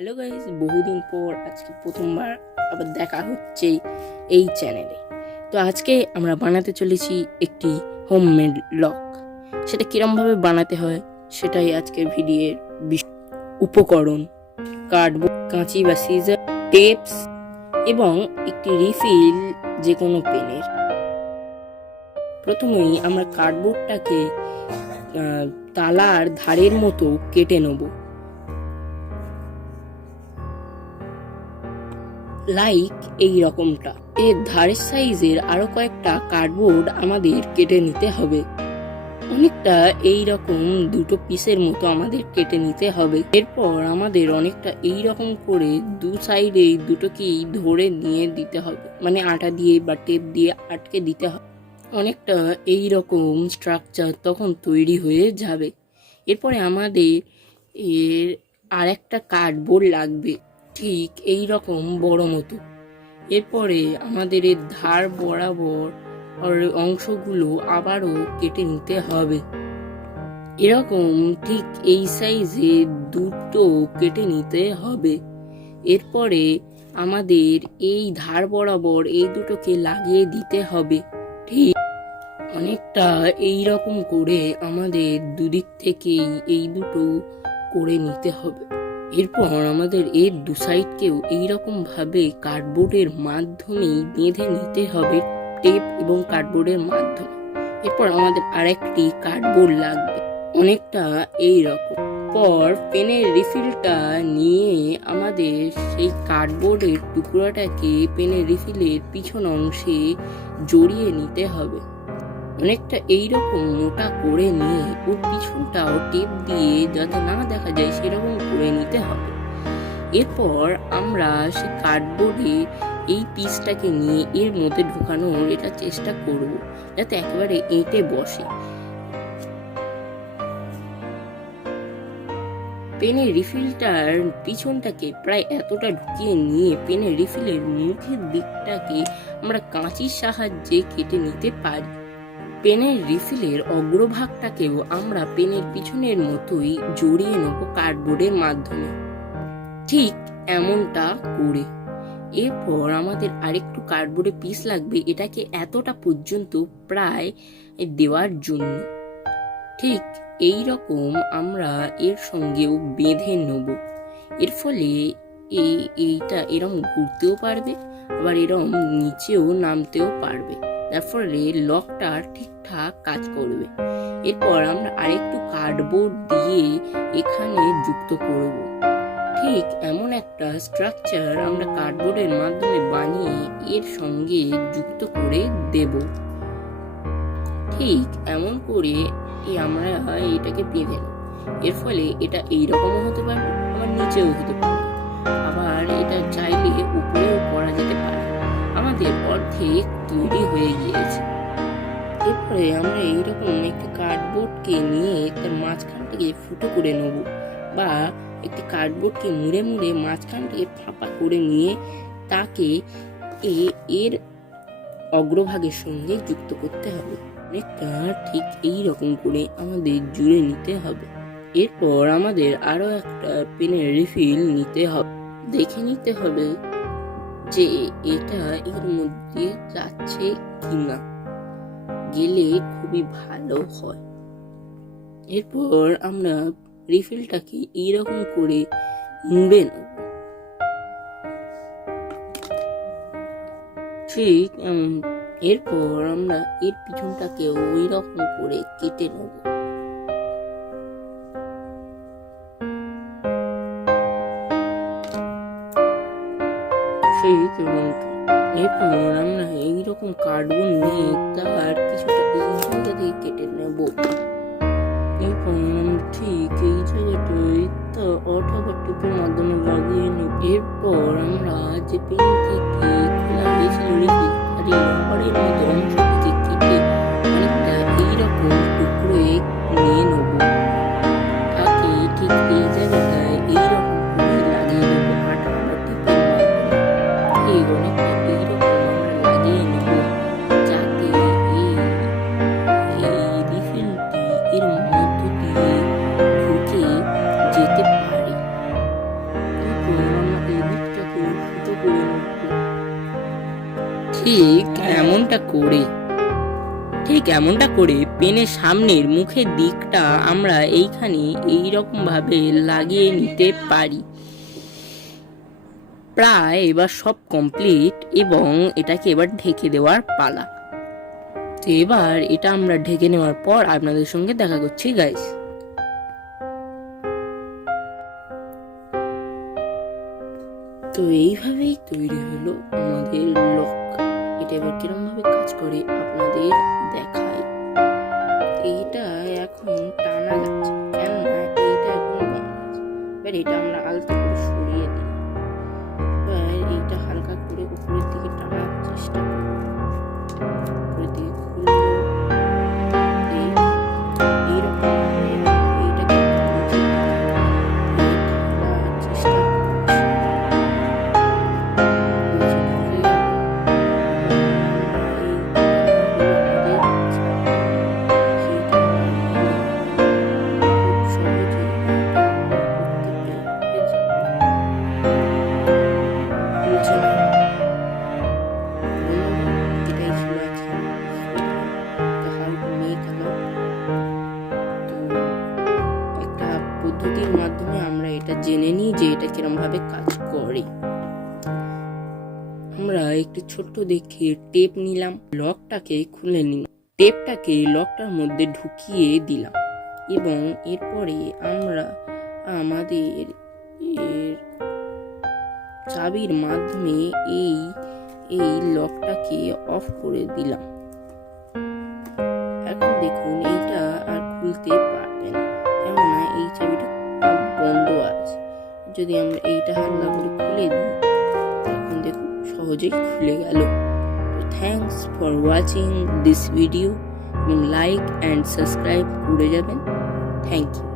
Hello guys, বহুদিন পর আজকে প্রথমবার আবার দেখা হচ্ছে এই চ্যানেলে। তো আজকে আমরা বানাতে চলেছি একটি হোমমেড লক। সেটা কিরমভাবে বানাতে হয় সেটাই আজকের ভিডিওর উপকরণ: কার্ডবোর্ড, কাঁচি বা সিজার, টেপস এবং একটি রিফিল যে কোনো পেনের। প্রথমেই আমরা কার্ডবোর্ডটাকে তালার ধারের মতো কেটে নেব, লাইক এই রকমটা। এর ধারের সাইজের আরো কয়েকটা কার্ডবোর্ড আমাদের কেটে নিতে হবে, অনেকটা এই রকম দুটো পিসের মতো আমাদের কেটে নিতে হবে। এরপর আমাদের অনেকটা এই রকম করে দু সাইডে দুটোকেই ধরে নিয়ে দিতে হবে, মানে আটা দিয়ে বা টেপ দিয়ে আটকে দিতে হবে। অনেকটা এই রকম স্ট্রাকচার তখন তৈরি হয়ে যাবে। এরপরে আমাদের এর আর একটা কার্ডবোর্ড লাগবে, ঠিক এই রকম বড় মতো। এরপরে আমাদের এর ধার বরাবর অংশগুলো আবারও কেটে নিতে হবে। এরকম ঠিক এই সাইজে দুটো কেটে নিতে হবে। এরপরে আমাদের এই ধার বরাবর এই দুটোকে লাগিয়ে দিতে হবে, ঠিক অনেকটা এই রকম করে আমাদের দুদিক থেকেই এই দুটো করে নিতে হবে। এরপর আমাদের এর দু সাইডকেও এইরকম ভাবে কার্ডবোর্ডের মাধ্যমেই বেঁধে নিতে হবে, টেপ এবং কার্ডবোর্ডের মাধ্যমে। এরপর আমাদের আরেকটি কার্ডবোর্ড লাগবে, অনেকটা এই রকম। পর পেনের রিফিলটা নিয়ে আমাদের সেই কার্ডবোর্ডের টুকরোটাকে পেনের রিফিলের পিছন অংশে জড়িয়ে নিতে হবে, অনেকটা এইরকম মোটা করে নিয়ে ওর পিছনটাও টেপ দিয়ে যাতে না দেখা যায় সেরকম করে নিতে হবে। এরপর আমরা সেই কার্ডবোর্ডে এই পিসটাকে নিয়ে এর মধ্যে ঢোকানোর এটা চেষ্টা করব, যাতে একেবারে এঁটে বসে। পেনের রিফিলটার পিছনটাকে প্রায় এতটা ঢুকিয়ে নিয়ে পেনের রিফিলের মুখের দিকটাকে আমরা কাঁচির সাহায্যে কেটে নিতে পারি। পেনের রিফিলের অগ্রভাগটাকেও আমরা পেনের পিছনের মতোই জড়িয়ে নেব কার্ডবোর্ডের মাধ্যমে, ঠিক এমনটা করে। এরপর আমাদের আরেকটু কার্ডবোর্ডের পিস লাগবে, এটাকে এতটা পর্যন্ত প্রায় দেওয়ার জন্য। ঠিক এই রকম আমরা এর সঙ্গেও বেঁধে নেব। এর ফলে এইটা এরম ঘুরতেও পারবে, আবার এরম নিচেও নামতেও পারবে, তার ফলে লকটা ঠিকঠাক কাজ করবে। এরপর আমরা আরেকটু কার্ডবোর্ড দিয়ে এখানে যুক্ত করব। ঠিক এমন একটা স্ট্রাকচার আমরা কার্ডবোর্ডের মাধ্যমে বানিয়ে এর সঙ্গে যুক্ত করে দেব। ঠিক এমন করে আমরা এটাকে বেঁধে নেব। এর ফলে এটা এইরকমও হতে পারে, আবার নিচেও হতে পারে, আবার এটা চাইলে উপরেও করা যেতে পারে। আমাদের অর্ধেক তৈরি হয়ে গিয়েছে। এরপরে আমরা এইরকম একটি কার্ডবোর্ডকে নিয়ে তার মাঝখানটাকে ফুটো করে নেব, বা একটি কার্ডবোর্ডকে মুড়ে মুড়ে মাঝখানটাকে ফাঁপা করে নিয়ে তাকে এর অগ্রভাগের সঙ্গে যুক্ত করতে হবে। অনেকটা ঠিক এই রকম করে আমাদের জুড়ে নিতে হবে। এরপর আমাদের আরো একটা পেনের রিফিল নিতে হবে, দেখে নিতে হবে যে এটা এর মধ্যে যাচ্ছে কিনা, গেলে খুবই ভালো হয়। এরপর আমরা রিফিলটাকে এইরকম করে মুড়ে নেব, ঠিক এরপর আমরা এর পিছনটাকে ওই রকম করে কেটে নেব। এরপর আমরা এইরকম কার্ডবোর্ড নিয়ে তার কিছুটা এই জায়গা থেকে কেটে নেব। এরপর আমরা ঠিক এই জায়গাটায় অথবা টিপের মাধ্যমে লাগিয়ে নেব। এরপর আমরা যে পেন থেকে খোলা হয়েছিল রাবারের মতো অংশটিকে কেটে অনেকটা এইরকম টুকরোয় নিয়ে নেব, তাকে ঠিক এই জায়গাটায় এইরকম করে লাগিয়ে নেব আটা বা টিপের মাধ্যমে। ঠিক অনেকটা এইরকম আমরা লাগিয়ে নেব, যাতে এই রিফিলটি এর মধ্য দিয়ে ঢুকে যেতে পারে। এরপর ঠিক এমনটা করে পেনের সামনের মুখের দিকটা আমরা এইখানে এইরকম ভাবে লাগিয়ে নিতে পারি। প্রায় এবার সব কমপ্লিট এবং এটাকে এবার ঢেকে দেওয়ার পালা। তো এবার এটা আমরা ঢেকে নেওয়ার পর আপনাদের সঙ্গে দেখা করছি গাইস। তো এইভাবেই তৈরি হলো আমাদের লক। এটা এবার কিরকম ভাবে কাজ করে আপনাদের দেখাই। এইটা এখন টানা যাচ্ছে, কেননা এইটা এখন বন্ধ আছে। এবার এটা আমরা আলতো করে সরিয়ে দিই। এবার এইটা হালকা করে উপরের দিকে টানার চেষ্টা করি। উপরের দিকে খুললো এইরকম এইটাকে চেষ্টা পদ্ধতির মাধ্যমে আমরা এটা জেনে নিই যে এটা কিরকম ভাবে কাজ করে। আমরা একটু ছোট্ট দেখে টেপ নিলাম, লকটাকে খুলে নিলাম, টেপটাকে লকটার মধ্যে ঢুকিয়ে দিলাম এবং এরপরে আমরা আমাদের চাবির মাধ্যমে এই লকটাকে অফ করে দিলাম। এখন দেখুন এইটা আর খুলতে পারবে না, কেননা এই চাবিটা বন্ধ আছে। যদি আমরা এইটা হালকা করে খুলে দিই তখন দেখুন সহজেই খুলে গেল। তো thanks for watching this video. Like and subscribe করে যাবেন। Thank you.